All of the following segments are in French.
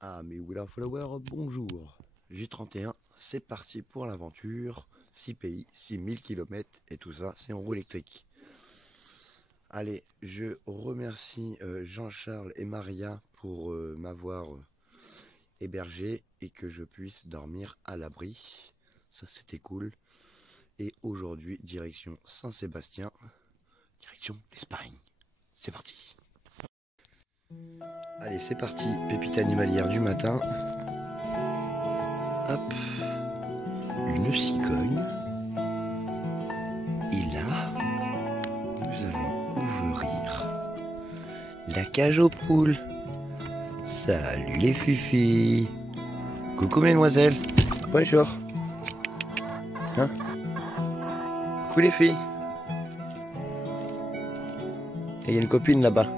Ah mes Wildflower, bonjour. J31, c'est parti pour l'aventure. 6 pays, 6000 km et tout ça, c'est en roue électrique. Allez, je remercie Jean-Charles et Maria pour m'avoir hébergé et que je puisse dormir à l'abri. Ça, c'était cool. Et aujourd'hui, direction Saint-Sébastien, direction l'Espagne. C'est parti. Allez, c'est parti, pépite animalière du matin. Hop, une cigogne. Et là, nous allons ouvrir la cage aux poules. Salut les fifis. Coucou mesdemoiselles. Bonjour. Hein? Coucou les filles. Et il y a une copine là-bas.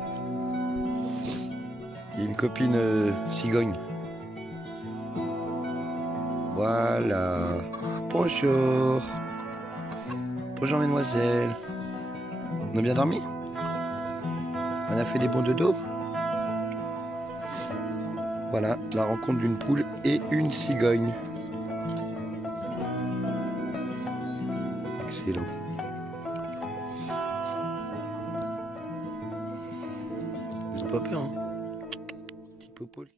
Il y a une copine cigogne. Voilà. Bonjour. Bonjour mesdemoiselles. On a bien dormi? On a fait des bons dodo? Voilà, la rencontre d'une poule et une cigogne. Excellent. Ils ont pas peur, hein? Petit popoule.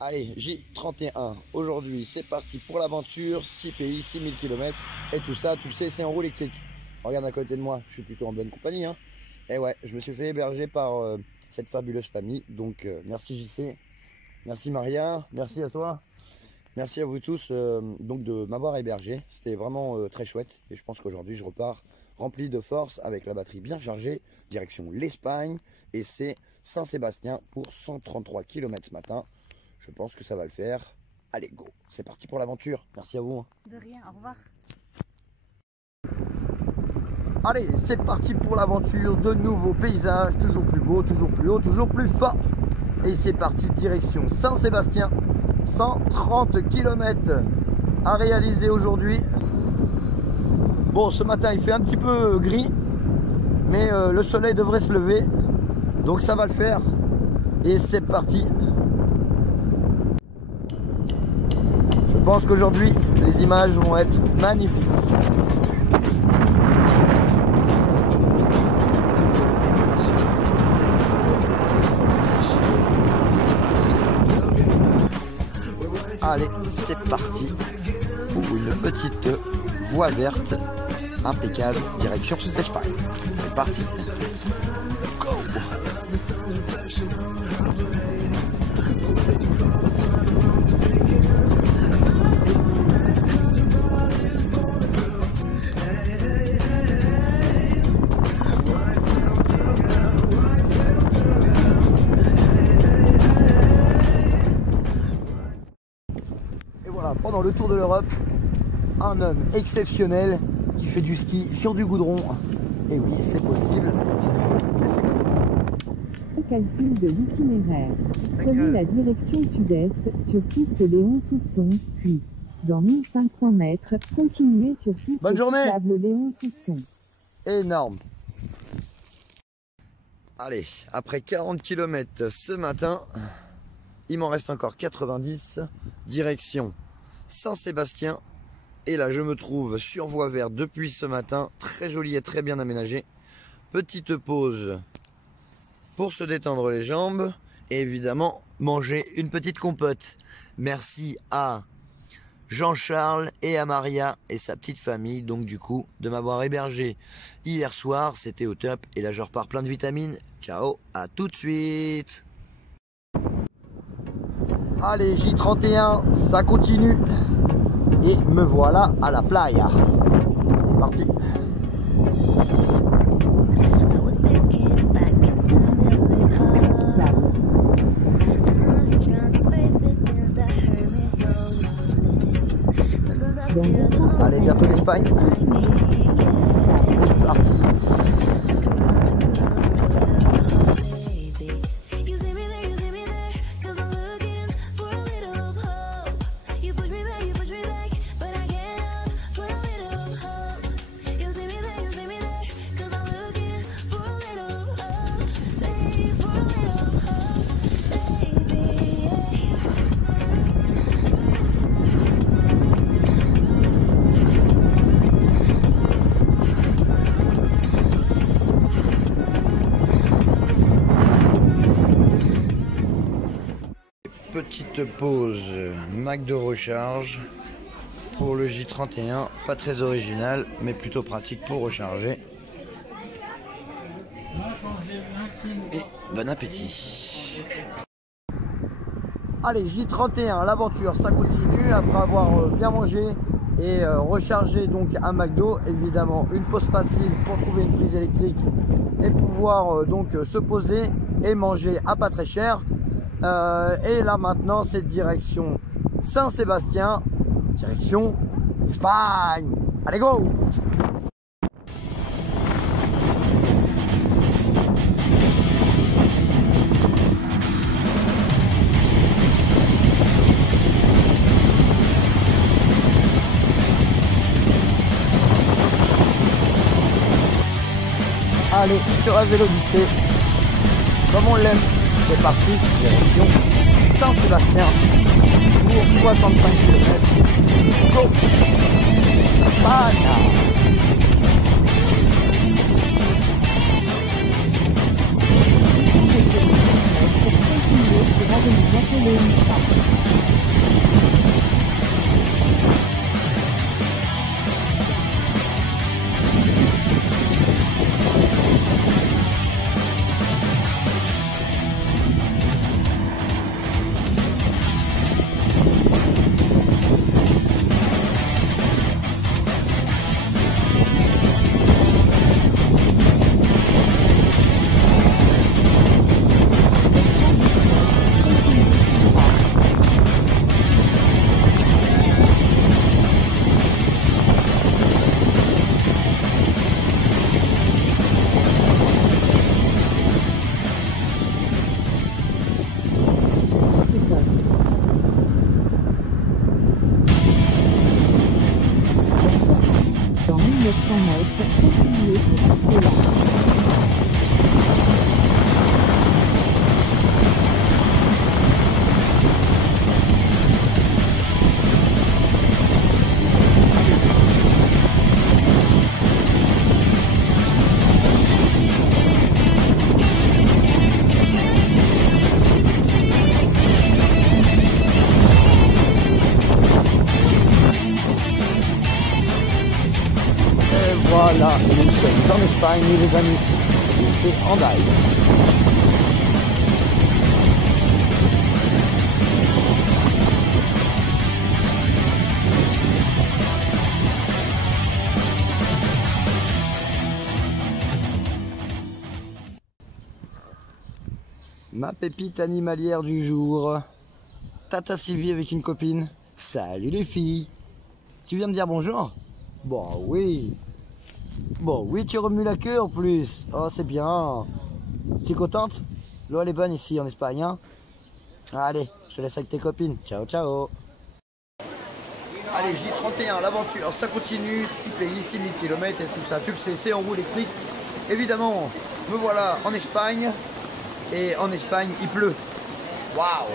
Allez, J31. Aujourd'hui, c'est parti pour l'aventure. 6 pays, 6000 km. Et tout ça, tu le sais, c'est en roue électrique. Regarde à côté de moi, je suis plutôt en bonne compagnie, hein. Et ouais, je me suis fait héberger par cette fabuleuse famille. Donc, merci JC. Merci Maria. Merci à toi. Merci à vous tous donc de m'avoir hébergé. C'était vraiment très chouette. Et je pense qu'aujourd'hui, je repars rempli de force avec la batterie bien chargée. Direction l'Espagne. Et c'est Saint-Sébastien pour 133 km ce matin. Je pense que ça va le faire. Allez, go. C'est parti pour l'aventure. Merci à vous. De rien, au revoir. Allez, c'est parti pour l'aventure. De nouveaux paysages. Toujours plus beau, toujours plus haut, toujours plus fort. Et c'est parti, direction Saint-Sébastien. 130 km à réaliser aujourd'hui. Bon, ce matin, il fait un petit peu gris. Mais le soleil devrait se lever. Donc ça va le faire. Et c'est parti. Je pense qu'aujourd'hui, les images vont être magnifiques. Allez, c'est parti pour une petite voie verte impeccable, direction l'Espagne. C'est parti. Go! Pendant le tour de l'Europe, un homme exceptionnel qui fait du ski sur du goudron. Et oui, c'est possible. Calcul de l'itinéraire. Prenez la direction sud-est sur piste Léon Souston, puis, dans 1500 mètres, continuez sur piste cyclable Léon Souston. Énorme. Allez, après 40 km ce matin, il m'en reste encore 90, direction Saint-Sébastien. Et là, je me trouve sur voie verte depuis ce matin, très joli et très bien aménagé. Petite pause pour se détendre les jambes et évidemment manger une petite compote. Merci à Jean-Charles et à Maria et sa petite famille, donc du coup, de m'avoir hébergé hier soir. C'était au top et là, je repars plein de vitamines. Ciao, à tout de suite. Allez, J31, ça continue. Et me voilà à la playa. C'est parti. Allez, bientôt l'Espagne. C'est parti. petite pause Mac de recharge pour le J31, pas très original mais plutôt pratique pour recharger. Et bon appétit. Allez, J31, l'aventure ça continue après avoir bien mangé et rechargé donc un McDo. Évidemment une pause facile pour trouver une prise électrique et pouvoir donc se poser et manger à pas très cher. Et là maintenant c'est direction Saint-Sébastien, direction Espagne. Allez go! Allez, sur la Vélodyssée, comme on l'aime, c'est parti, direction Saint-Sébastien pour 65 km. Go! Espagne! Voilà, nous sommes en Espagne les amis, c'est Hendaye. Ma pépite animalière du jour, Tata Sylvie avec une copine. Salut les filles, tu viens me dire bonjour? Bon oui. Bon, oui, tu remues la queue en plus. Oh, c'est bien. Tu es contente? L'eau, elle est bonne ici en Espagne. Hein? Allez, je te laisse avec tes copines. Ciao, ciao. Allez, J31, l'aventure, ça continue. 6 pays, 6000 km et tout ça. Tu le sais, c'est en roue électrique. Évidemment, me voilà en Espagne. Et en Espagne, il pleut. Waouh!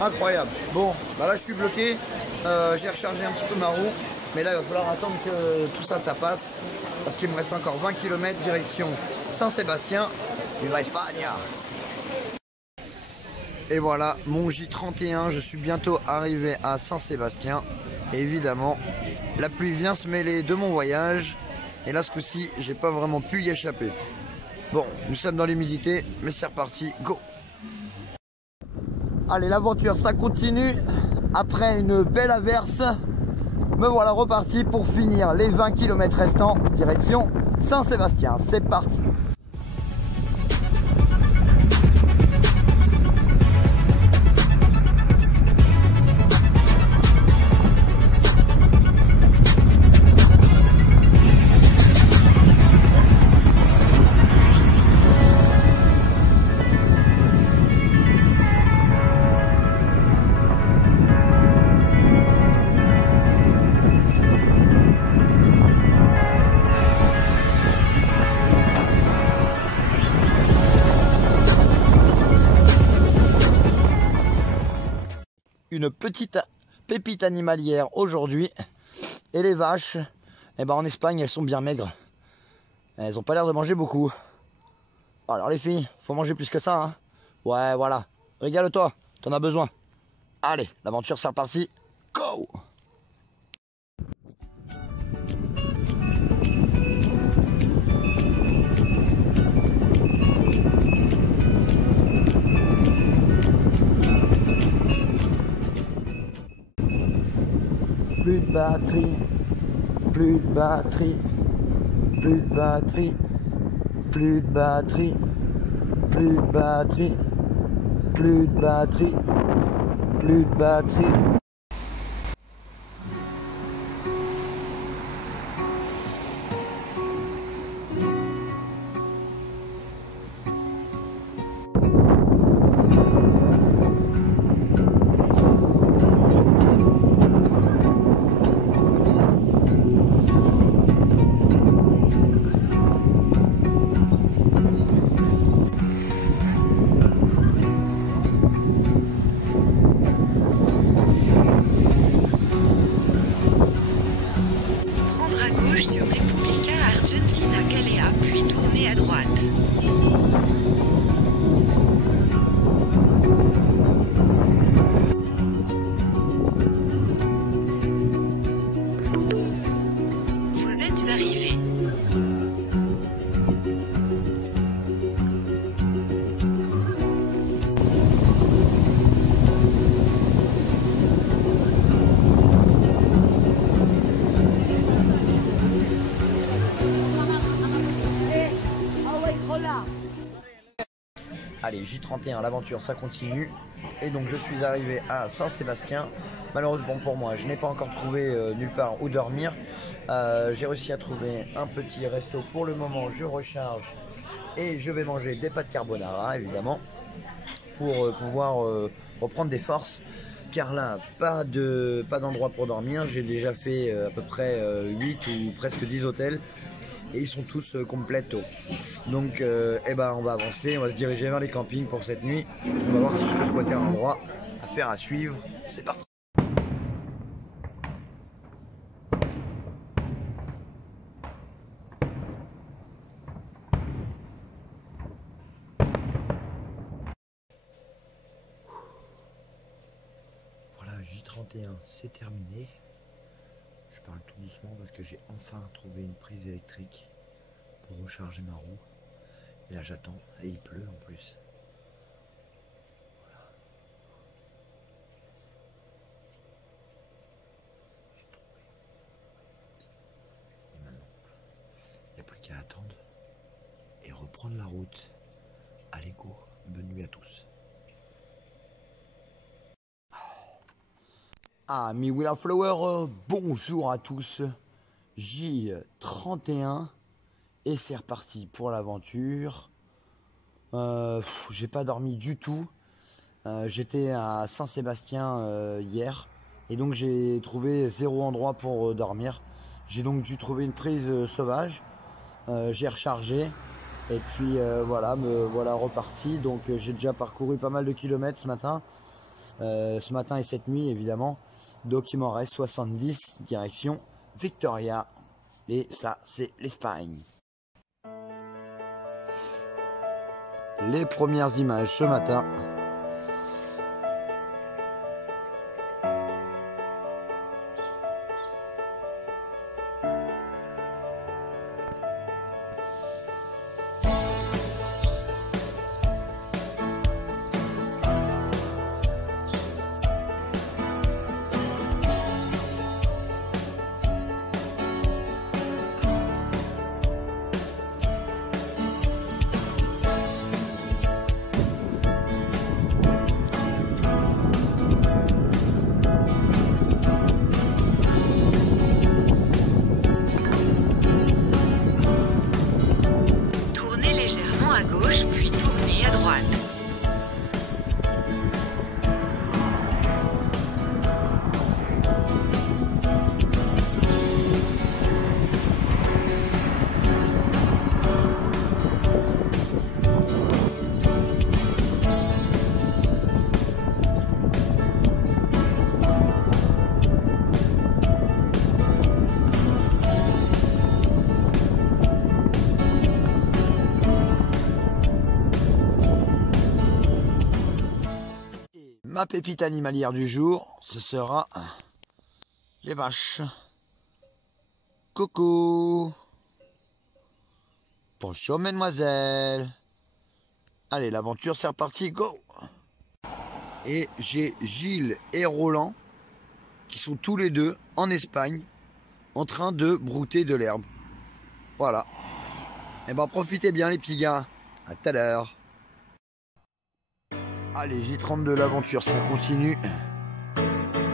Incroyable. Bon, bah là, je suis bloqué. J'ai rechargé un petit peu ma roue. Mais là, il va falloir attendre que tout ça, ça passe. Parce qu'il me reste encore 20 km direction Saint-Sébastien. Viva Espagne! Et voilà, mon J31. Je suis bientôt arrivé à Saint-Sébastien. Et évidemment, la pluie vient se mêler de mon voyage. Et là, ce coup-ci, j'ai pas vraiment pu y échapper. Bon, nous sommes dans l'humidité, mais c'est reparti. Go! Allez, l'aventure, ça continue. Après une belle averse, me voilà reparti pour finir les 20 km restants, direction Saint-Sébastien. C'est parti. Une petite pépite animalière aujourd'hui. Et les vaches, eh ben en Espagne, elles sont bien maigres. Elles n'ont pas l'air de manger beaucoup. Alors les filles, faut manger plus que ça. Hein. Ouais, voilà. Régale-toi, t'en as besoin. Allez, l'aventure c'est reparti. Go! Plus de batterie, plus de batterie, plus de batterie, plus de batterie, plus de batterie, plus de batterie, plus de batterie. Sur República Argentina Galea, puis tournez à droite. Vous êtes arrivé. Allez, J31, l'aventure, ça continue. Et donc, je suis arrivé à Saint-Sébastien. Malheureusement pour moi, je n'ai pas encore trouvé nulle part où dormir. J'ai réussi à trouver un petit resto. Pour le moment, je recharge et je vais manger des pâtes carbonara, évidemment, pour pouvoir reprendre des forces. Car là, pas d'endroit pour dormir. J'ai déjà fait à peu près 8 ou presque 10 hôtels. Et ils sont tous completos. Donc on va avancer, on va se diriger vers les campings pour cette nuit. On va voir si je peux squatter un endroit, affaire à suivre. C'est parti. Voilà, J31, c'est terminé. Je parle tout doucement parce que j'ai enfin trouvé une prise électrique pour recharger ma roue. Et là j'attends, et il pleut en plus. Voilà. J'ai trouvé. Et maintenant, il n'y a plus qu'à attendre et reprendre la route. Allez go, bonne nuit à tous. Ah, mi Wildflower, bonjour à tous. J31 et c'est reparti pour l'aventure. J'ai pas dormi du tout. J'étais à Saint-Sébastien hier et donc j'ai trouvé 0 endroit pour dormir. J'ai donc dû trouver une prise sauvage. J'ai rechargé et puis voilà, me voilà reparti. Donc j'ai déjà parcouru pas mal de kilomètres ce matin et cette nuit évidemment. Donc il m'en reste 70 direction Victoria et ça c'est l'Espagne. Les premières images ce matin. Ma pépite animalière du jour, ce sera les vaches. Coucou. Bonjour mesdemoiselles. Allez, l'aventure c'est reparti, go. Et j'ai Gilles et Roland qui sont tous les deux en Espagne en train de brouter de l'herbe. Voilà. Et ben profitez bien les petits gars. À tout à l'heure. Allez, J32 l'aventure, ça continue.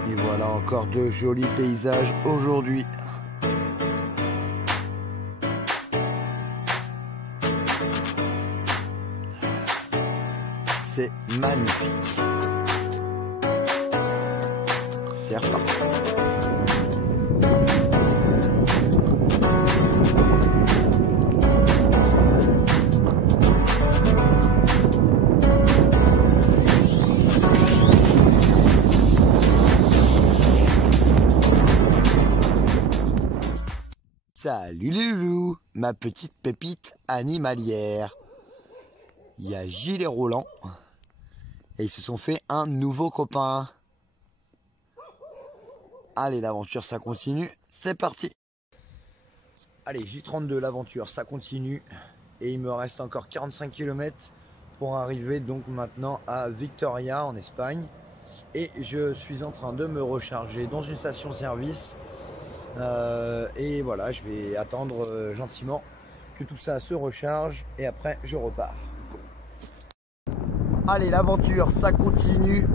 Et voilà encore de jolis paysages aujourd'hui. C'est magnifique. C'est reparti. Salut les loulous, ma petite pépite animalière. Il y a Gilles et Roland et ils se sont fait un nouveau copain. Allez, l'aventure ça continue, c'est parti. Allez, J32 l'aventure ça continue et il me reste encore 45 km pour arriver donc maintenant à Victoria en Espagne. Et je suis en train de me recharger dans une station-service. Et voilà, je vais attendre gentiment que tout ça se recharge et après je repars. Allez, l'aventure ça continue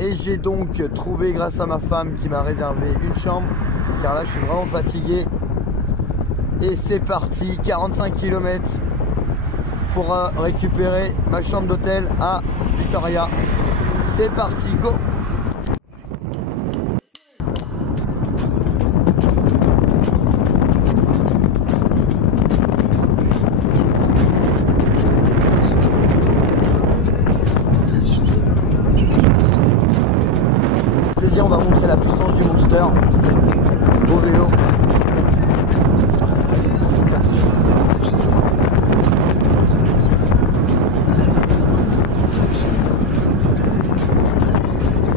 et j'ai donc trouvé grâce à ma femme qui m'a réservé une chambre car là je suis vraiment fatigué et c'est parti, 45 km pour récupérer ma chambre d'hôtel à Victoria. C'est parti, go! On va montrer la puissance du Monster au vélo.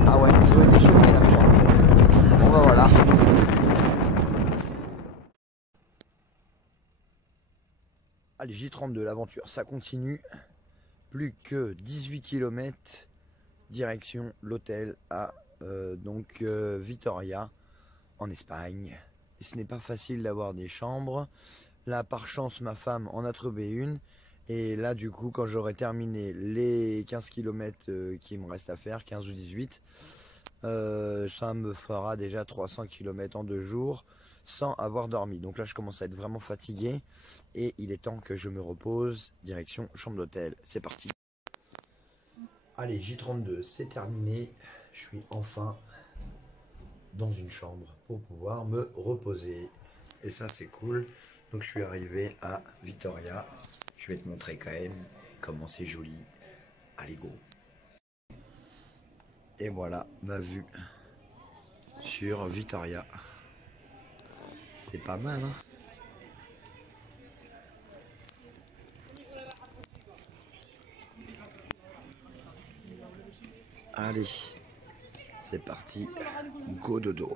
Ah ouais, je vais déchirer là. Bon bah voilà. Allez, J32 l'aventure, ça continue. Plus que 18 km direction l'hôtel à Vitoria en Espagne. Et ce n'est pas facile d'avoir des chambres. Là par chance ma femme en a trouvé une et là du coup quand j'aurai terminé les 15 km qui me reste à faire, 15 ou 18, ça me fera déjà 300 km en 2 jours sans avoir dormi. Donc là je commence à être vraiment fatigué et il est temps que je me repose. Direction chambre d'hôtel, c'est parti. Allez, J32 c'est terminé. Je suis enfin dans une chambre pour pouvoir me reposer. Et ça c'est cool. Donc je suis arrivé à Victoria. Je vais te montrer quand même comment c'est joli. Allez go. Et voilà ma vue sur Victoria. C'est pas mal hein. Allez. C'est parti, go dodo.